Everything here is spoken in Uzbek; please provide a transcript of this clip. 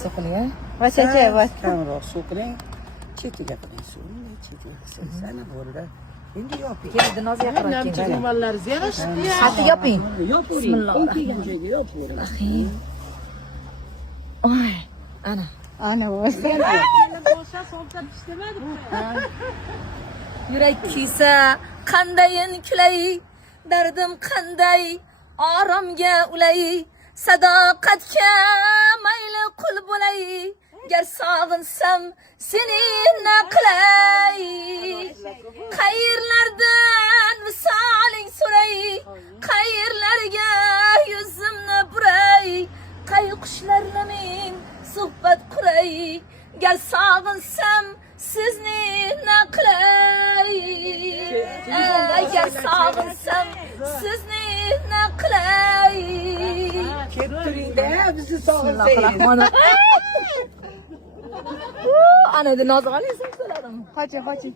Suv qiling. Va chechak bor. Kamroq suv qiling. Chetiga qiling suvni, chetiga qilsangiz bo'ldi. Endi yoping. Keldi noz yaqinroq keling. Dumanlaringiz yarashibdi. Qattiq yoping. Yoping. Kelgan joyga yoping. Oy, ana. Ana bo'lsa. Bo'lsa soltab ishlamadi. Yurak kuysa qandayin kulay, dardim qanday oromga ulay, sadoqatga mayli qul bo'lay, gar sog'insam seni naqlay, qayerlardan visoling so'ray, qayerlarga yuzimni buray, qay qushlarla men suhbat quray, gar sog'insam sizni naqlay, agar sog'insam sizni naqlay. Kelib turing-da, bizni sog'insangiz. Ana endi noz olaysan so'radim. Qoching.